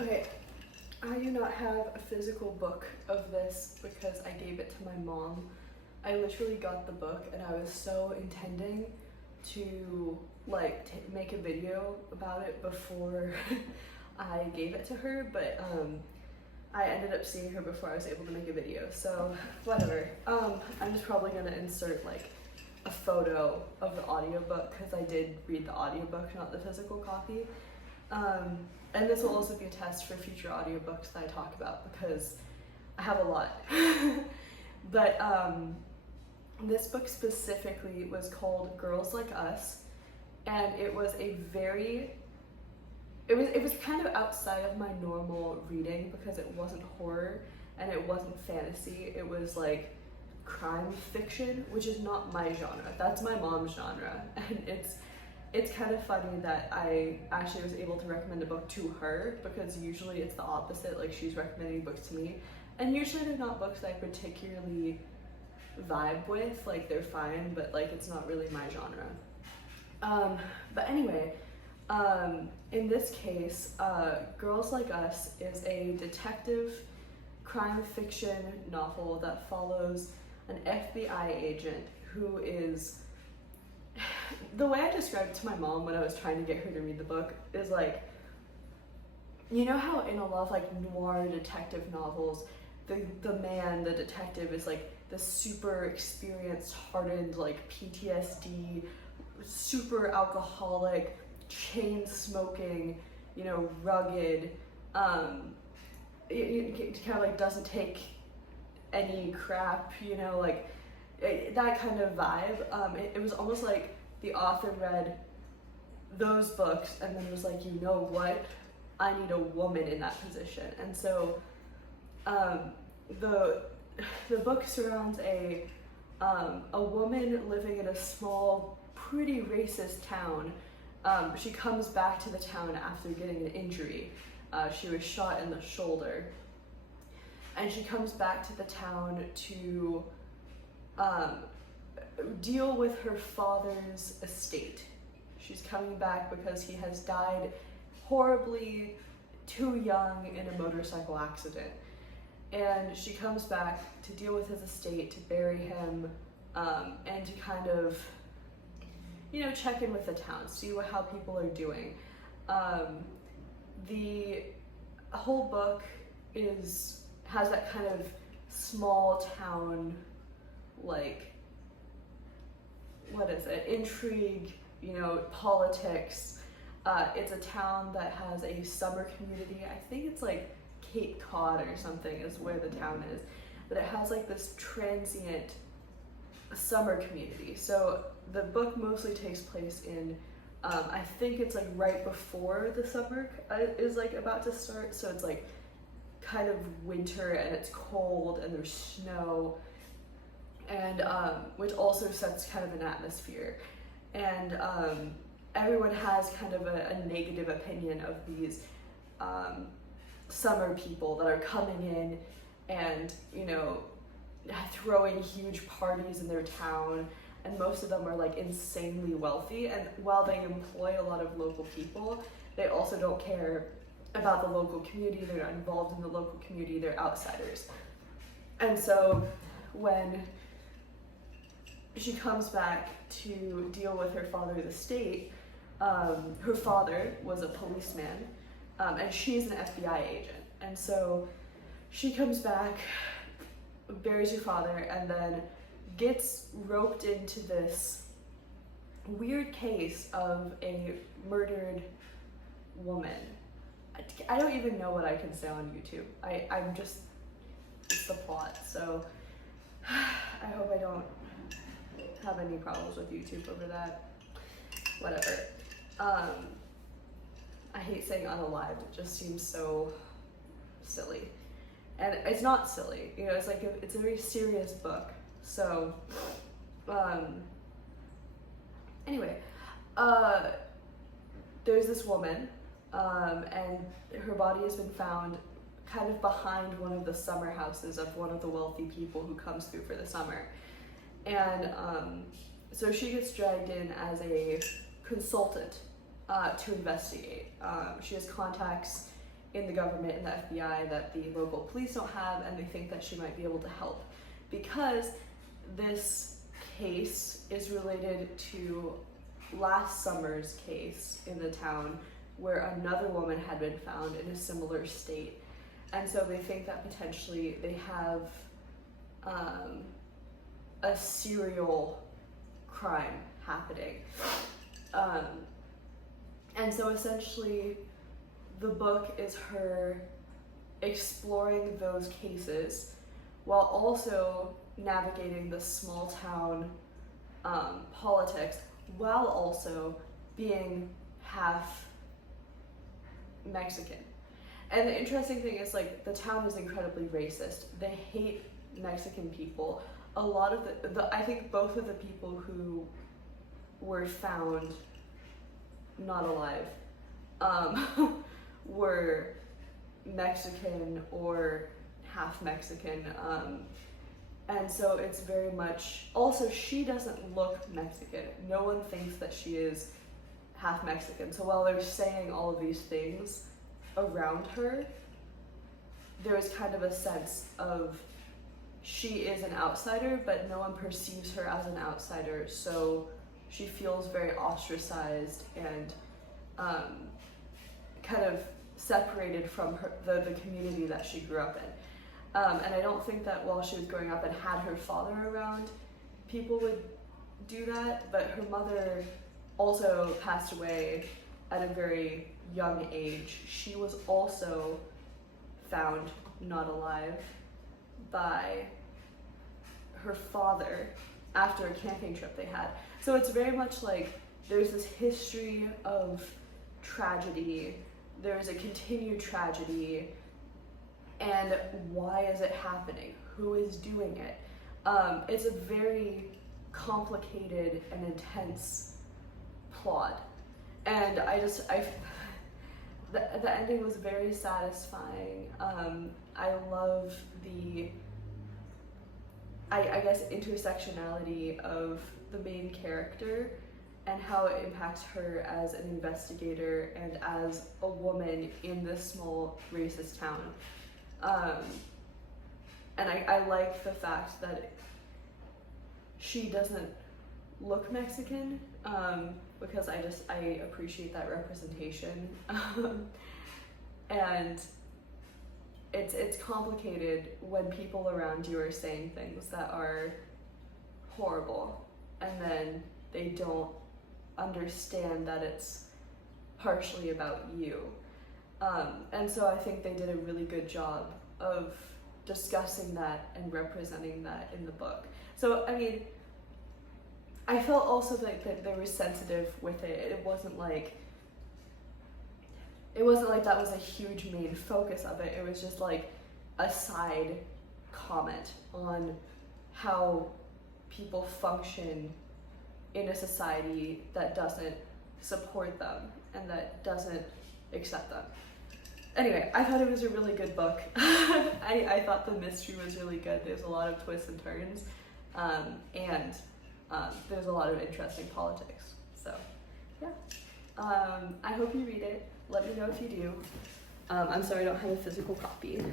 Okay, I do not have a physical book of this because I gave it to my mom. I literally got the book and I was so intending to make a video about it before I gave it to her, but I ended up seeing her before I was able to make a video, so whatever. I'm just probably gonna insert like a photo of the audiobook because I did read the audiobook, not the physical copy. And this will also be a test for future audiobooks that I talk about because I have a lot. But this book specifically was called Girls Like Us, and it was a very, it was kind of outside of my normal reading because it wasn't horror and it wasn't fantasy. It was like crime fiction, which is not my genre. That's my mom's genre, and it's kind of funny that I actually was able to recommend a book to her because usually it's the opposite, like she's recommending books to me, and usually they're not books that I particularly vibe with, like they're fine, but like it's not really my genre. But anyway, in this case, Girls Like Us is a detective crime fiction novel that follows an FBI agent who is, the way I described it to my mom when I was trying to get her to read the book is like, you know how in a lot of like noir detective novels, the detective is like the super experienced, hardened, like PTSD, super alcoholic, chain smoking, you know, rugged, it kind of like doesn't take any crap, you know, like that kind of vibe. It was almost like the author read those books and then was like, you know what, I need a woman in that position. And so the book surrounds a woman living in a small, pretty racist town. She comes back to the town after getting an injury. She was shot in the shoulder. And she comes back to the town to deal with her father's estate. She's coming back because he has died horribly too young in a motorcycle accident. And she comes back to deal with his estate, to bury him, and to kind of, you know, check in with the town, see how people are doing. The whole book has that kind of small town, like, what is it, intrigue, you know, politics. It's a town that has a summer community. I think it's like Cape Cod or something is where the town is, but it has like this transient summer community. So the book mostly takes place in, I think it's like right before the summer is like about to start. So it's like kind of winter and it's cold and there's snow, and which also sets kind of an atmosphere. And everyone has kind of a negative opinion of these summer people that are coming in and, you know, throwing huge parties in their town, and most of them are like insanely wealthy, and while they employ a lot of local people, they also don't care about the local community. They're not involved in the local community, they're outsiders. And so when she comes back to deal with her father's estate, her father was a policeman, and she's an FBI agent. And so she comes back, buries her father, and then gets roped into this weird case of a murdered woman. I don't even know what I can say on YouTube. I'm just, it's the plot. So I hope I don't have any problems with YouTube over that. Whatever. I hate saying unalived. It just seems so silly. And it's not silly, you know, it's like it's a very serious book. So, anyway, there's this woman, and her body has been found kind of behind one of the summer houses of one of the wealthy people who comes through for the summer. And so she gets dragged in as a consultant to investigate. She has contacts in the government and the FBI that the local police don't have, and they think that she might be able to help because this case is related to last summer's case in the town where another woman had been found in a similar state. And so they think that potentially they have a serial crime happening. And so essentially the book is her exploring those cases while also navigating the small town politics, while also being half Mexican. And the interesting thing is, like, the town is incredibly racist. They hate Mexican people. A lot of I think both of the people who were found not alive were Mexican or half Mexican. And so it's very much, also she doesn't look Mexican. No one thinks that she is half Mexican. So while they're saying all of these things around her, there is kind of a sense of she is an outsider, but no one perceives her as an outsider. So she feels very ostracized and kind of separated from the community that she grew up in. And I don't think that while she was growing up and had her father around, people would do that, but her mother also passed away at a very young age. She was also found not alive by her father after a camping trip they had. So it's very much like there's this history of tragedy, there's a continued tragedy, and why is it happening? Who is doing it? It's a very complicated and intense plot. And the ending was very satisfying. I love the, I guess, intersectionality of the main character and how it impacts her as an investigator and as a woman in this small racist town. And I like the fact that she doesn't look Mexican, because I appreciate that representation. And it's complicated when people around you are saying things that are horrible and then they don't understand that it's partially about you. And so I think they did a really good job of discussing that and representing that in the book. So, I mean, I felt also like that they were sensitive with it. It wasn't like that was a huge main focus of it. It was just like a side comment on how people function in a society that doesn't support them and that doesn't accept them. Anyway, I thought it was a really good book. I thought the mystery was really good. There's a lot of twists and turns, and there's a lot of interesting politics. So, yeah. I hope you read it. Let me know if you do. I'm sorry I don't have a physical copy.